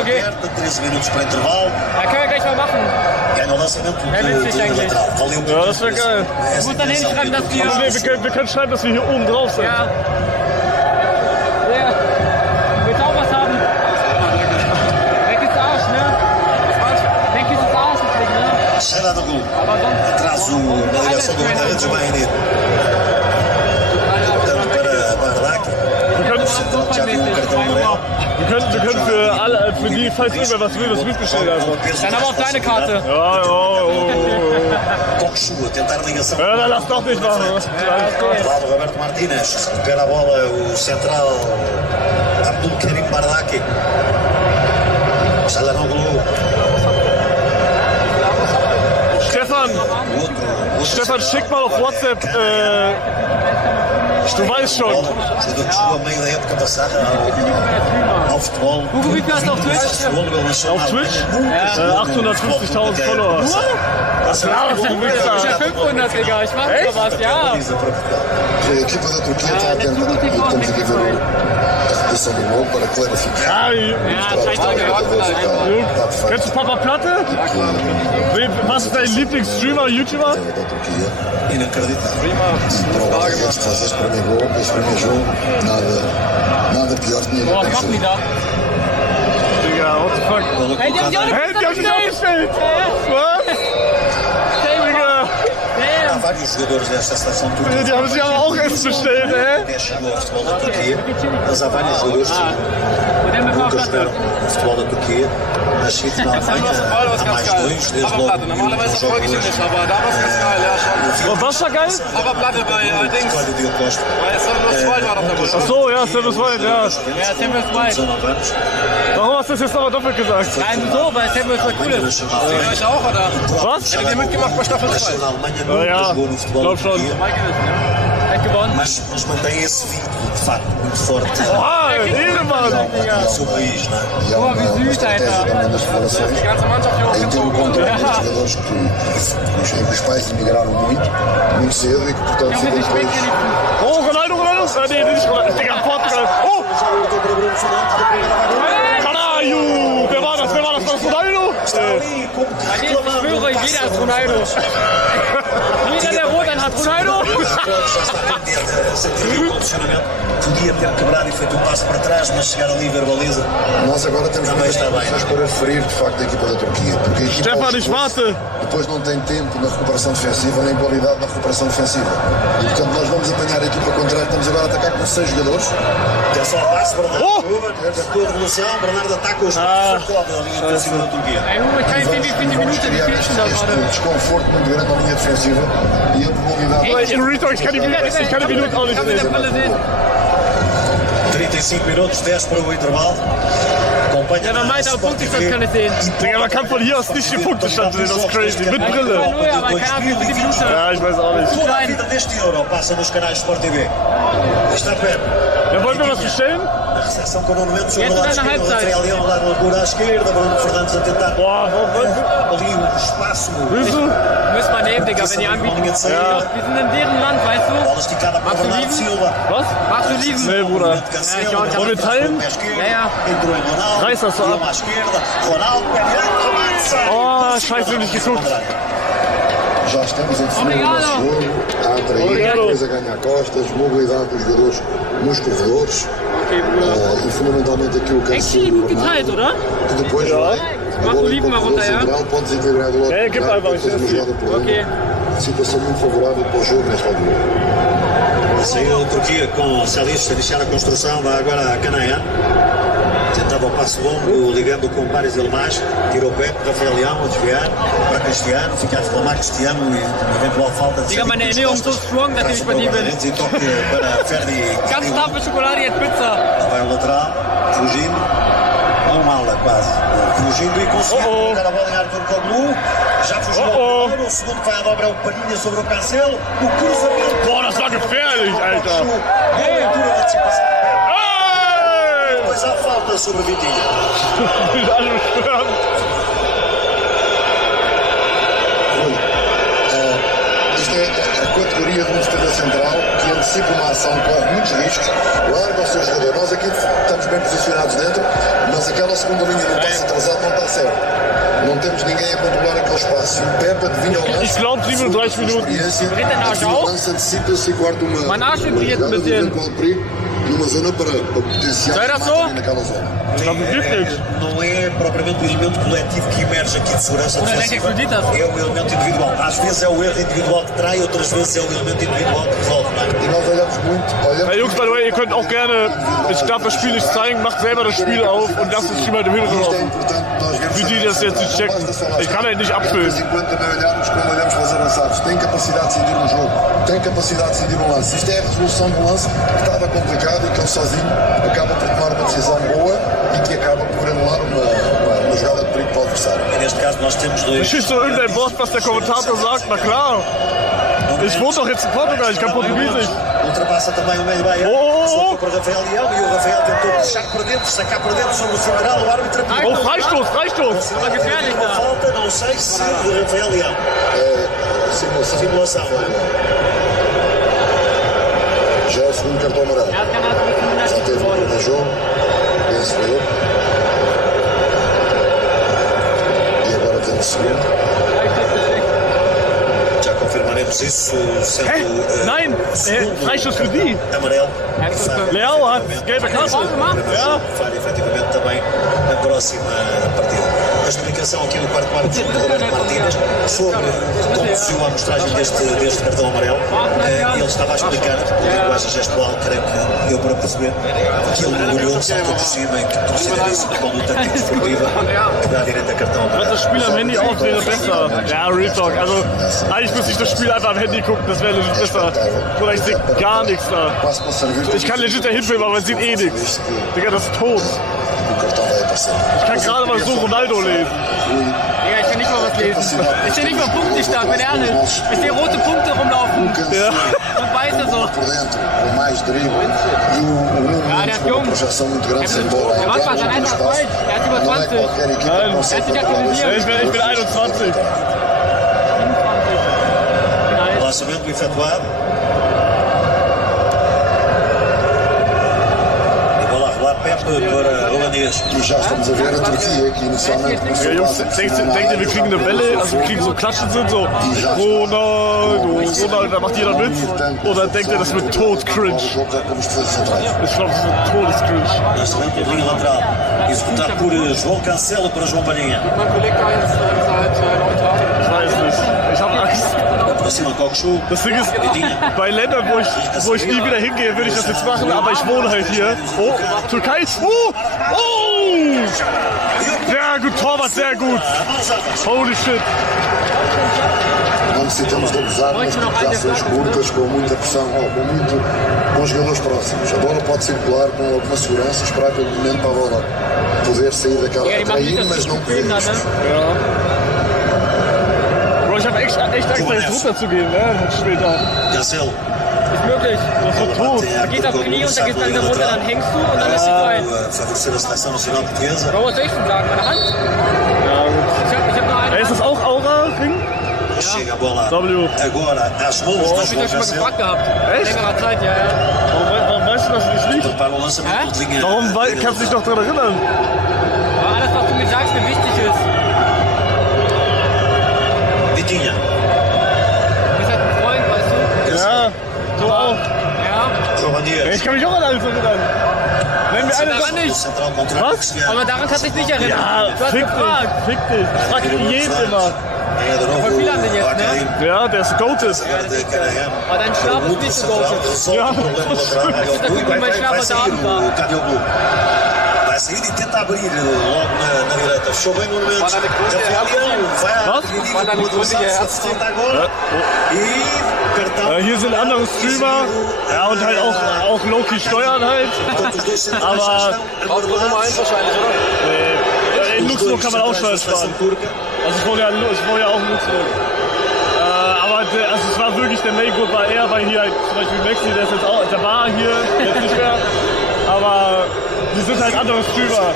okay. 13 minutos para intervalo. Ja, können wir gleich mal machen. Ganha o lançamento witzig eigentlich. Ja, das wäre geil. Du musst dann hinschreiben, dass wir... Also, nee, wir können schreiben, dass wir hier oben drauf sind. Ja. Ja. Willst du auch was haben? Weg ist Arsch, ne? Weg ist Arsch. saída do gol. Atrás na direção do guarda-redes, vai Enir. Portanto, para Bardak. Wir können für die, falls irgendwer was will, das mitgestellt einfach. Dann aber auf deine Karte. Ja. Coxo a tentar ligação. Ja, dann lass doch nicht machen. Lado Roberto Martínez, recupera a bola o central Abdul Karim Bardaki. Çalhanoğlu. Stefan, schick mal auf WhatsApp. Du weißt schon. Jogador que chegou a meio da época passada ao futebol. Hugo, wie viel hast du auf Twitch? Auf Twitch? 850.000 Follower. Was laberst du, Wichser? Ich hab 500, Digga. Ich mach da was, ja. A equipa da Turquia está a tentar, e estamos aqui a ver a repetição do gol para clarificar. Kennst du Papa Platte? Was ist dein Lieblingsstreamer, YouTuber? Da Turquia. Inacreditável. E para o guarda-redes que faz este primeiro jogo, nada pior tinha Boah, was machen die da? Digga, what the fuck? Hey, die haben die auch nicht aufgestellt! Was? Digga! Há vários jogadores desta seleção turca. Die haben sich aber auch Essen bestellt, Até chegou ao futebol da Turquia, mas há vários jogadores que nunca jogaram no futebol da Turquia. Mas sim, na Alemanha há mais dois, desde logo Normalerweise folge ich ihm nicht, aber da war es ganz geil, ja. Und was war geil? Aber Platte bei Dings. Olha o Diogo Costa. Bei Servus 2 war doch der Busch. Ach so, ja, Servus White, ja. Ja, Samuel White. 19 anos. Warum hast du das jetzt nochmal doppelt gesagt? Nein, so, weil Samuel White cool ist. Ja, ich auch, oder? Was? Hättet ihr mitgemacht bei Staffel 2? Nasceu na Alemanha, nunca Ja, jogou no futebol glaub da schon. Turquia, Hat gewonnen. mas mantém esse vínculo, de facto, muito forte. Ah, Edelmann! No seu país, não é? E há uma estratégia também das federações. Die ganze Mannschaft hier Em ter um hochgezogen. controle dos jogadores que os pais emigraram muito cedo e que, portanto, ficam depois. Oh, Ronaldo! Nee, nicht Ronaldo. Digga, Portugal! Oh! Caralho! Wer war das? War das Ronaldo? Ich schwöre, jeder ist Ronaldo. Jeder, der rot hat Ronaldo. Sentiu o condicionamento, podia ter quebrado e feito um passo para trás, mas chegar ali e ver a baliza. Nós agora temos muitas situações para referir, de facto, a equipa da Turquia. Porque a equipa Stefan, ich warte! depois não tem tempo na recuperação defensiva, nem qualidade na recuperação defensiva. E, portanto, nós vamos apanhar a equipa contrária. Estamos agora a atacar com 6 jogadores. Atenção ao passe, Bernardo. Com a devolução, Bernardo ataca os sacode da linha defensiva da Turquia. Ey, Hugo, ich kann jetzt sehen, wie viele Minuten die Criar fehlen da este gerade. desconforto muito grande na linha defensiva e a probabilidade. In Retalk, ich kann die Minuten auch nicht Kannst du sehen. der Brille sehen? 35 minutos, 10 para o intervalo. Acompanha Ja, aber meiner Punktestand kann ich sehen. Digga, man kann von hier aus nicht die Punktestand sehen, das ist crazy. Mit Ja, Brille. nur, aber keine Ahnung, wie viele Minuten. Ja, ich weiß auch nicht. Toda a vida deste Euro passa nos canais Sport TV. Está perto. Ja, wollen wir was bestellen? A recepção com o Nuno Mendes, E sobre o lado entra na esquerdo, halbzeit. Rafael Leão a dar uma cura à esquerda, Bruno Fernandes a tentar Boah, ali o espaço. willst du? Müssen wir nehmen, Digga, wenn die anbieten. Linha de saída. Wir sind in deren Land, weißt du? Bola esticada para Magst du Bernardo lieben? Silva. Was? Magst du lieben? Nee, Bruder. Cancelo, Wollen wir teilen? Ja, ja. entrou em Ronaldo. Reiß das so ab. Leão à esquerda. Ronaldo, pé direito, avança. Oh, scheiße, hab ich nicht geguckt. Já estamos a definir o nosso jogo, a atrair, depois a ganhar costas, mobilidade dos jogadores nos corredores e fundamentalmente aquilo que é Echt gut geteilt, oder? que depois vai a bola Oliven mal runter, ja? central, pode desequilibrar do outro É, que lado, vai, pode fazer uma vai, jogada por Okay. dentro. Situação muito favorável para o jogo nesta altura. A saída da Turquia com Salis a iniciar a construção, vai agora a Canaã. Tentava o passo longo, ligando com Paris Elmas, tirou o pé, Rafael Leão a desviar para Cristiano, fica a reclamar Cristiano e uma eventual falta de Digga, meine Erinnerung ist so strong, dass ich bei dir bin. E toque para Ferdi. Ganz tafel Schokolade, jetzt Pizza. Lá vai o lateral, fugindo, a uma ala quase. Fugindo e conseguindo colocar a bola em Arthur Koglu. Já fugiu ao primeiro, o segundo vai à dobra, é o Palhinha sobre o Cancelo. O cruzamento. Boah, das war gefährlich, Alter. Boa altura da antecipação. Ey! Depois há falta sobre Vitinha. Sind alle beschweren. Isto é a categoria de um defesa central que antecipa uma ação, corre muitos riscos, larga o seu jogador. Nós aqui estamos bem posicionados dentro, mas aquela segunda linha do passe atrasado não está certo. Não temos ninguém a controlar aquele espaço. O Pepe adivinha o lance. Ich glaube 37 Minuten. Experiência, Dreht der Arsch o auf? lance antecipa-se e guarda uma Mein Arsch vibriert ein jogada de bisschen. eventual perigo. numa zona para potenciar Era mais só? ali naquela zona. Não é propriamente o elemento coletivo que emerge aqui de segurança Oder denke defensiva. acreditas? É o elemento individual. Às vezes é o erro individual que trai, outras vezes é o elemento individual que resolve. Não é? E nós olhamos muito, Hey Jungs, by the way, ihr könnt auch gerne, ich darf das Spiel nicht zeigen, macht selber das Spiel auf und lasst uns mal im Hintergrund isto é laufen. importante nós vermos. Für die, die das jetzt nicht checken. Ich kann halt nicht De abfilmen. vez em quando também olharmos como olhamos para os avançados. Tem capacidade de decidir um jogo, tem capacidade de decidir um lance. Isto é a resolução de um lance que estava complicado e que ele sozinho acaba por tomar uma decisão boa e que acaba por anular uma jogada de perigo para o adversário. E neste caso nós temos dois. Verstehst du irgendein Wort, was der Kommentator sagt? Na klar. Ich wohne doch jetzt in Portugal, ich kann Portugiesisch. Ultrapassa também o meio Bahia. Soltou para Rafael Leão e o Rafael tentou puxar para dentro, sacar para dentro sobre o central. O árbitro apelou. Oh, Freistoß, Freistoß. Uma falta, não sei se de Rafael Leão. Simulação. Simulação. Já é o segundo cartão amarelo. Já teve um no jogo, penso eu. E agora temos o segundo. Já confirmaremos isso, sendo Hä? Nein, Freistoß für die. amarelo. Leão hat gelbe Karte. Ja. Falha efetivamente também na próxima partida. A explicação aqui no quarto árbitro do Roberto Martínez sobre como conduziu a amostragem deste cartão amarelo. Ele estava a explicar, por linguagem gestual, creio que deu para perceber que ele mergulhou, saltou por cima e que considera isso de conduta antidesportiva, que dá direito a cartão Wenn amarelo. das Spiel am Handy auch wäre besser. Ja, Real Talk. Also, eigentlich müsste ich das Spiel einfach am Handy gucken, das wäre legit besser. Oder ich sehe gar nichts da. Quase para servir. Ich kann legit dahin filmen, aber man sieht eh nichts. Digga, das ist tot. O cartão vai aparecer. Ich kann gerade mal so Ronaldo lesen. Digga, ich kann nicht mal was lesen. Ich sehe nicht mal Punktestand, bin ehrlich. Ich sehe rote Punkte rumlaufen. Ja. Und weiß so. Por dentro, com mais drible. E o der ist com jung. uma projeção muito grande sem bola. Der Mann macht dann einfach falsch. Er hat über Não é 20. qualquer equipa que Nein. consegue Er hat sich controlar isso. aktualisiert. Ich bin 21. Lançamento efetuado. E bola a rolar perto para holandês. E já estamos a ver a Turquia que inicialmente Ja, começou Jungs, denkt ihr, wir kriegen eine Welle, also wir kriegen so Klatschen sind so Ronaldo, Ronaldo, da macht jeder mit? Oder denkt ihr, das wird tot cringe? já como defesas centrais. Ich glaube, das wird todescringe. Lançamento de linha lateral. Executado por João Cancelo para João Palhinha. Ich weiß nicht. Ich habe Angst. Aproxima Kokshu. Das Ding ist, bei Ländern, wo ich nie wieder hingehe, würde ich das jetzt machen, aber ich wohne halt hier. Oh, Türkei. Oh! Oh! Sehr gut, Torwart, sehr gut. Holy shit. Não necessitamos de abusar nas transações curtas, com muita pressão ou com jogadores próximos. A bola pode circular com alguma segurança, esperar pelo momento para a bola poder sair daquela atrair, mas não poder. Bro, ich habe echt Angst, da jetzt runterzugehen, ne? Später. Cancelo. Ist möglich. Das wird tot. Da geht auf Knie und dann geht's langsam runter, dann hängst du und dann ist sie frei. Favorecer a seleção nacional portuguesa. Bro, was soll ich denn sagen? Meine Hand? Ja, gut. Ich hab noch eine. Ist das auch Aura-Ring? Chega a bola W. agora às mãos Oh, do hab ich João doch schon mal Cancelo. gefragt gehabt. Echt? Längerer Zeit, ja, ja. Warum weißt du das nicht liegt? Prepara o lançamento de linha. Warum kannst du dich noch daran erinnern? Aber alles, was du mir sagst, mir wichtig ist. Vitinha. Du bist halt ein Freund, weißt du? Ja, du auch. Ja. João Dias. Ich kann mich auch an alles erinnern. Wenn wir alle Daran nicht. Central contra Was? Aber daran hat sich nicht erinnert. Ja, Du hast fick gefragt. dich, fick dich. Ich frag jeden immer. É de novo. Voll viele haben den jetzt, ne? Ja, der ist goated. De Canaã. Aber dein Schlaf ist nicht so groß. Resolve Ja. o problema lateral. Vai sair o Calhoglu. Vai sair e tenta abrir logo na direita. Fechou bem no momento. Rafael vai à agora. E cartão. Hier sind andere Streamer. Ja, und halt auch Loki steuern halt. Aber in Luxemburg kann man auch Steuern sparen. Also ich wohne ja auch in Luxemburg. Aber also es war wirklich, der Main-Group war eher, weil hier halt zum Beispiel Maxi, der ist jetzt auch, der war hier, jetzt nicht mehr. Aber die sind halt andere Streamer.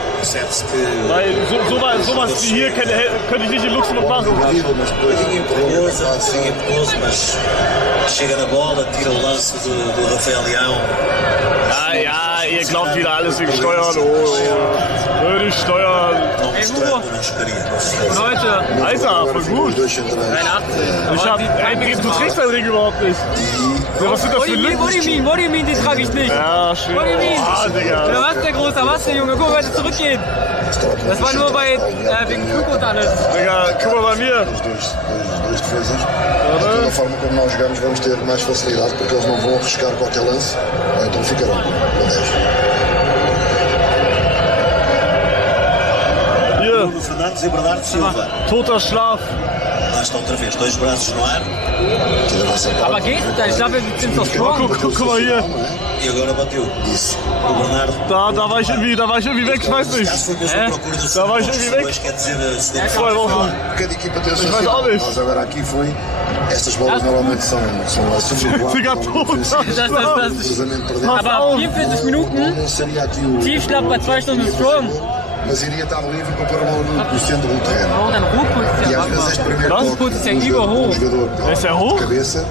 Weil sowas wie hier könnte ich nicht in Luxemburg machen. Mas chega na bola, tira o lance do Rafael Leão. Ja, ihr glaubt wieder alles wegen Steuern. Oh, würde ich steuern. não Ey, mostrando Hugo. não chegaria. Leute, Alter, voll gut. 83. Du trägst deinen Ring überhaupt nicht. Ja, was sind das für Lücken? What do you mean, den trage ich nicht. Ja, schön. What do you mean? Ah, Digga. Ja, was, der Großer, was, der Junge? Guck mal, heute zurückgehen. Das war nur wegen Flug und alles. Digga, guck mal bei mir. Dois defesas. Da forma como nós jogamos, vamos ter mais facilidade porque eles não vão arriscar qualquer lance, então ficarão com 10. Hier, Bruno Fernandes e Bernardo Silva. toter Schlaf. Lá está outra vez, dois braços no ar. Aber geht das? Ich glaube, wir sind so strong. Guck mal hier. E agora bateu. O Bernardo. Da war ich irgendwie weg, ich weiß nicht. Caso foi mesmo à procura do Da war ich irgendwie weg. quer dizer, se deve 2 Wochen. Cada equipa tem a Ich sua weiß auch final. nicht. Nós agora aqui foi. Estas bolas normalmente são Digga, toter Schlaf. Aber 44 Minuten, Tiefschlag bei 2 Stunden strong. Mas iria estar livre para pôr a bola no centro do terreno. Oh, dein Ruhepuls ist E ja às vezes este primeiro Was? toque ist ja do überhoch. jogador Ist der hoch? de cabeça.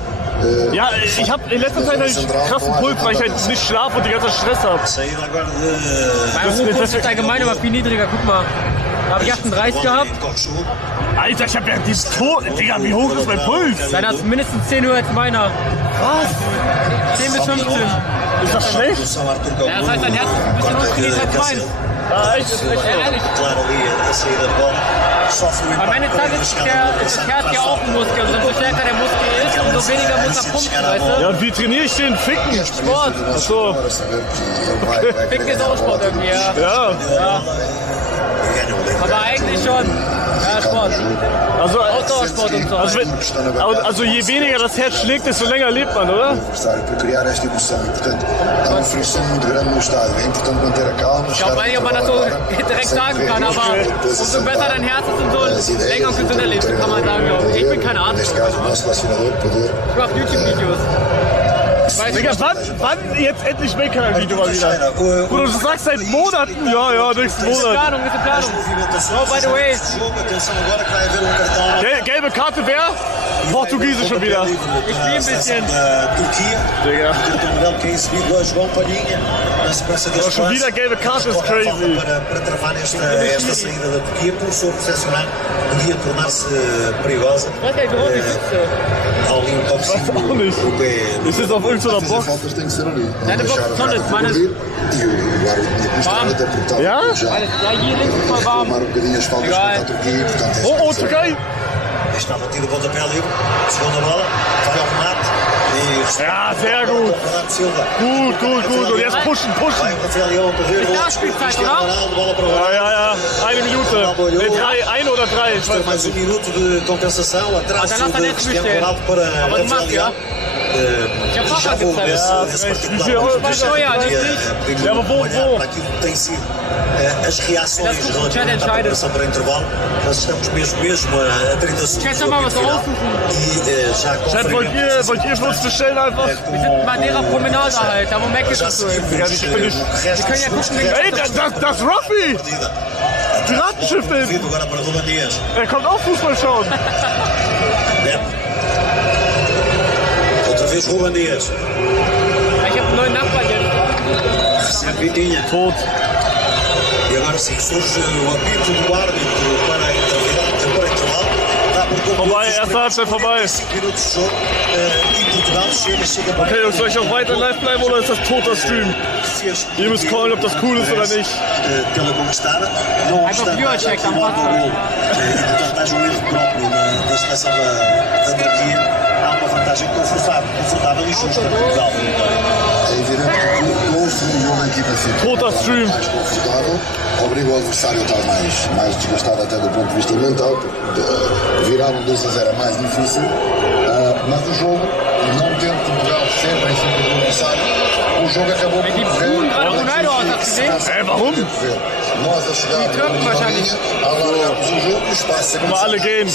Ja, ich hab in letzter Zeit einen krassen Puls, weil ich halt nicht schlafe und die ganze Zeit Stress hab. Saída agora de. Mein Ruhepuls ist allgemein aber viel niedriger. Guck mal, da habe ich 38 gehabt. Alter, ich hab ja die Digga, wie hoch ist mein Puls? Deiner ist mindestens 10 höher als meiner. Was? 10 bis 15. Ist das schlecht? Ja, das heißt, dein Herz ist ein bisschen ausgelegt als meins. Ah, echt? Ist echt Ja, ehrlich. Claro ali a saída de bola. Sofre Am Ende des Tages ist das Herz ja auch ein Muskel. Und umso stärker der Muskel ist, umso weniger muss er pumpen, weißt du? Ja, und wie trainiere ich den? Ficken? Sport. Ach so. Ficken ist auch Sport irgendwie, ja. Ja. Aber eigentlich schon. Ja, Sport. Also, Ausdauersport und so. also je weniger das Herz schlägt, desto länger lebt man, oder? Adversário para criar esta emoção e portanto há uma frição muito grande no estádio. É importante manter a calma. Ich glaube nicht, ob man das so direkt sagen kann, aber umso besser dein Herz ist, umso länger und gesünder lebst, kann man sagen, glaube ich. Ich bin kein Arzt. Neste caso, o nosso selecionador poder. Ich mache YouTube-Videos. Digga, wann jetzt endlich Make-up-Video mal wieder? Bruder, du sagst seit Monaten, ja, nächsten Ist eine Monat. Planung, ist eine Planung. Oh, by the way. Atenção agora que vai haver cartão. Gelbe Karte wer? Portugiese schon wieder. Ich spiele ein bisschen. Da Turquia. Digga. O amarelo que é exibido hoje, João Palhinha. Na sequência deste Aber schon wieder gelbe Karte ist crazy. para travar esta saída da Turquia, por sua recepcionar, podia tornar-se perigosa. Was ist der große Schütze? Há ali um toque Auch nicht. no pé. Ist jetzt auf irgendeiner As Box. faltas têm que ser ali. Não Nein, der deixar Box a soll carta nicht, meine- progredir. E o árbitro tinha que mostrar até porque estava Ja? já Alles, ja, hier links ist mal warm. tomar um bocadinho as faltas Egal. contra a Turquia e portanto Oh, Türkei. Está batido o pontapé livre. Segunda bola. Vai ao remate. E Ja, sehr gut. Bernardo Silva. Gut. Und jetzt pushen. Vai o Rafael Leão a correr. Ist Nachspielzeit, oder? Bola para o Ja. 1 Minute. Nee, 1 oder 3. Ich weiß mais nicht. minuto de compensação. Atraso Ah, dann lass er de nicht Cristiano bestehen. Ronaldo para Aber die Rafael macht ja. Leão. Ich hab Já Fahrrad vou gezeigt. esse Wie viel Euro? Bei Steuern, nicht? Ja, aber wo? Para aquilo que tem sido as reações Das ist relativamente à entscheidend. preparação para intervalo. Nós estamos mesmo a 30 segundos. Kannst du mal was do final. aussuchen? E já Chat, conferimos. wollt ihr für uns bestellen einfach? Wir sind Madeira Promenade halt, da wo Mac ist Já und so. seguimos Wir können ja gucken, wie Ey, das Ruffy! Piratenschiff, ey. Vindo agora para Ruben Dias. Er kommt auch Fußball schauen. Neto. Outra vez Ruben Dias. Ich habe einen neuen Nachbarn jetzt. Recebe Vitinha. Tot. E agora sim surge o apito do árbitro para intervalo. Dá por concluído Vorbei, os erste Halbzeit vorbei. 5 minutos de jogo. E Portugal chega para Okay, Jungs, soll ich auch weiter live bleiben oder ist das toter Stream? Ihr müsst callen, ob das cool ist oder nicht. Pela conquistada. Não Einfach Viewercheck am Anfang. Portanto, há um erro próprio da seleção da Turquia. Há uma vantagem confortável e justa para Portugal. é evidente que com o jogo a equipa fica Toter Stream. mais confortável, obriga o adversário a estar mais desgastado até do ponto de vista mental, porque virar um 2-0 é mais difícil, mas o jogo, não tendo Portugal sempre em cima do adversário, o jogo acabou por Die Buhn gerade Ronaldo aus, hast du gesehen? Warum? Nós a chegar Türken wahrscheinlich. a alargarmos o jogo, o espaço Guck mal, alle gehen. E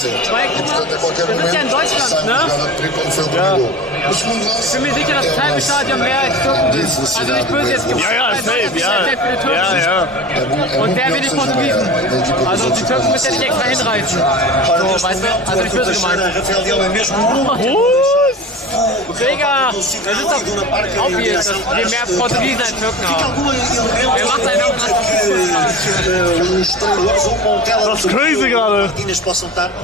portanto a qualquer Wir sind ja in momento Deutschland, sai ne? uma jogada de perigo quando foi o primeiro gol. No segundo Ich lance, bin mir sicher, dass das halbe Stadion mehr als Türken sind. Also nicht böse jetzt gemeint. Ja, safe, Sehr viele Türken. ja. Und wer will die Portugiesen? Also die Türken müssen ja nicht extra hinreißen. So, weißt du? Also nicht böse gemeint. Rafael Leão é mesmo Was? Digga, das ist doch obvious, dass wir mehr Portugiesen als Türken haben. Wer macht einen auch Das ist crazy gerade.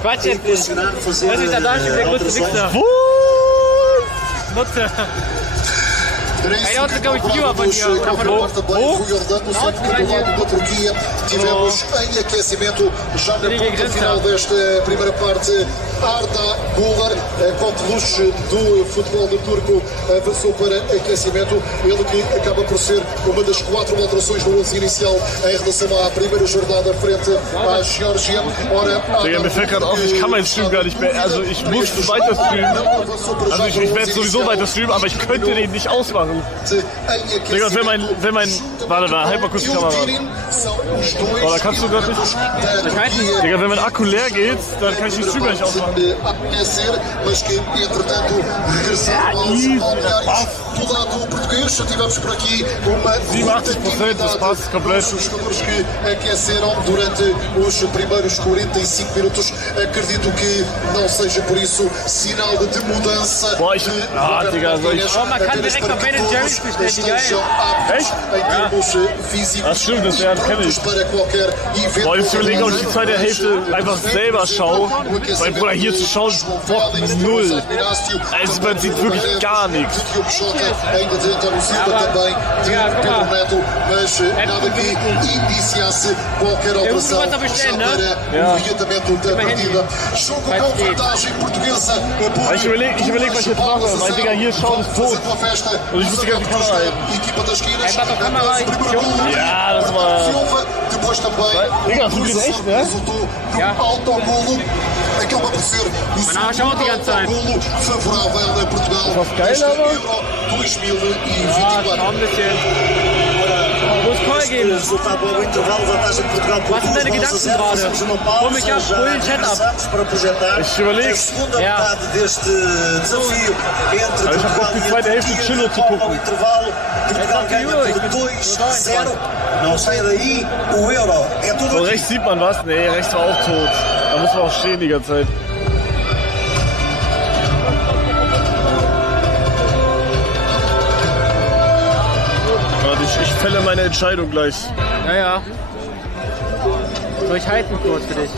Quatsch jetzt. Das ist der Deutsche, der größte Wichser. Nutze. Aí é outra que eu estive a bandeira. Tivemos em aquecimento já na ponta final desta primeira parte. Arda Güler, coqueluche do futebol do turco, avançou para aquecimento. Ele que acaba por ser uma das 4 alterações do 11 inicial em relação à primeira jornada frente à Geórgia. Digga, mir fällt gerade auf, ich kann meinen Stream gar nicht mehr. Also ich muss weiter streamen. Also ich werde sowieso weiter streamen, aber ich könnte den nicht ausmachen. Digga, wenn mein. Warte mal, halt mal kurz die Kamera. Oh, da kannst du gerade nicht. Digga, wenn mein Akku leer geht, dann kann ich den Stream nicht ausmachen. Mas que entretanto regressaram ao balneário do lado português. Tivemos por aqui uma 87%, das passt komplett. Os jogadores que aqueceram durante os primeiros 45 minutos. Acredito que não seja por isso sinal de mudança. Boah, Digga, soll ich. Oh, man kann direkt auf Ben & Jerry's bestellen, die geil. Echt? Das stimmt, das kenne ich. Boah, ich überlege, ob ich die zweite Hälfte einfach selber schaue. Mein Bruder, hier zu schauen, Bock null. Also man sieht wirklich gar nichts. Ich überlege, was ich jetzt mache. Mein Digga, hier schauen ist tot. Und ich muss die ganze Kamera halten. Ja, das war... Digga, das geht echt, ne? Ja. Man schaut die ganze Zeit. Was geil, aber? Ja, schau ein bisschen. Muss Call geben. Was sind deine Gedanken gerade? Hol mich ab, hol den Chat ab. Ich überlege. Ja. Aber ich hab Bock, die zweite Hälfte Chillo zu gucken. So, rechts sieht man was? Nee, rechts war auch tot. Da muss man auch stehen die ganze Zeit. Ich fälle meine Entscheidung gleich. Ja. Soll ich halten kurz für dich?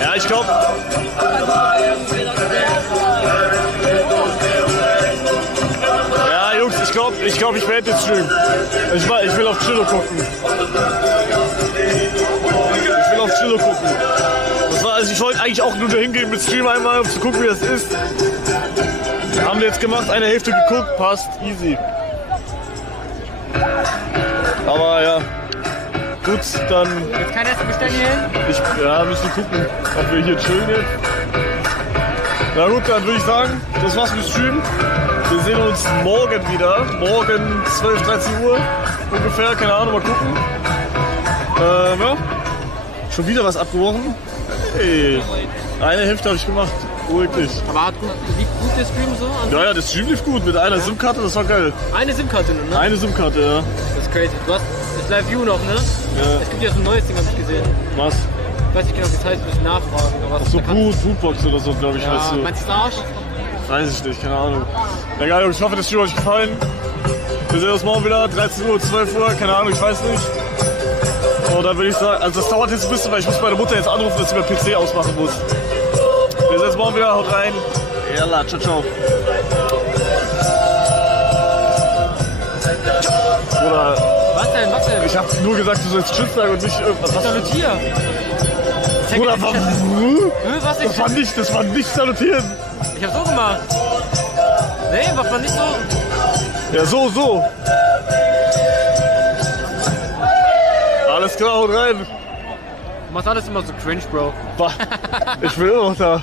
Ja, ich glaube. Ja, Jungs, ich glaube, ich werde jetzt streamen. Ich will auf Chillo gucken. Also ich wollte eigentlich auch nur da hingehen mit Stream einmal, um zu gucken, wie das ist. Haben wir jetzt gemacht, eine Hälfte geguckt, passt, easy. Aber ja, gut, dann... Jetzt kein Essen bestellen hier hin? Müssen gucken, ob wir hier chillen jetzt. Na gut, dann würde ich sagen, das war's mit Stream. Wir sehen uns morgen wieder, morgen 12, 13 Uhr ungefähr, keine Ahnung, mal gucken. Ja, schon wieder was abgebrochen. Hey, eine Hälfte habe ich gemacht. Ruhig nicht. Aber lief gut der Stream so? Ja, der Stream lief gut. Mit einer SIM-Karte, das war geil. Eine SIM-Karte nur, ne? Eine SIM-Karte, ja. Das ist crazy. Du hast das Live-View noch, ne? Ja. Es gibt ja so ein neues Ding, habe ich gesehen. Was? Ich weiß nicht genau, wie es heißt, ein bisschen nachfragen. Aber ach so, Bootbox oder so, glaube ich, ja, heißt so. Meinst du Arsch? Weiß ich nicht, keine Ahnung. Egal, Jungs, ich hoffe, das Stream hat euch gefallen. Wir sehen uns morgen wieder, 13 Uhr, 12 Uhr, keine Ahnung, ich weiß nicht. So, dann würde ich sagen, also das dauert jetzt ein bisschen, weil ich muss meine Mutter jetzt anrufen, dass sie mein PC ausmachen muss. Wir sehen uns morgen wieder, haut rein. Yalla, ciao, ciao. Oder... Was denn? Ich hab nur gesagt, du sollst Tschüss sagen und nicht irgendwas. Was salutieren? Oder was? Das war nicht salutieren. Ich hab so gemacht. Nee, macht man nicht so. Ja, so. Alles klar, haut rein. Du machst alles immer so cringe, Bro. Ich will immer noch da.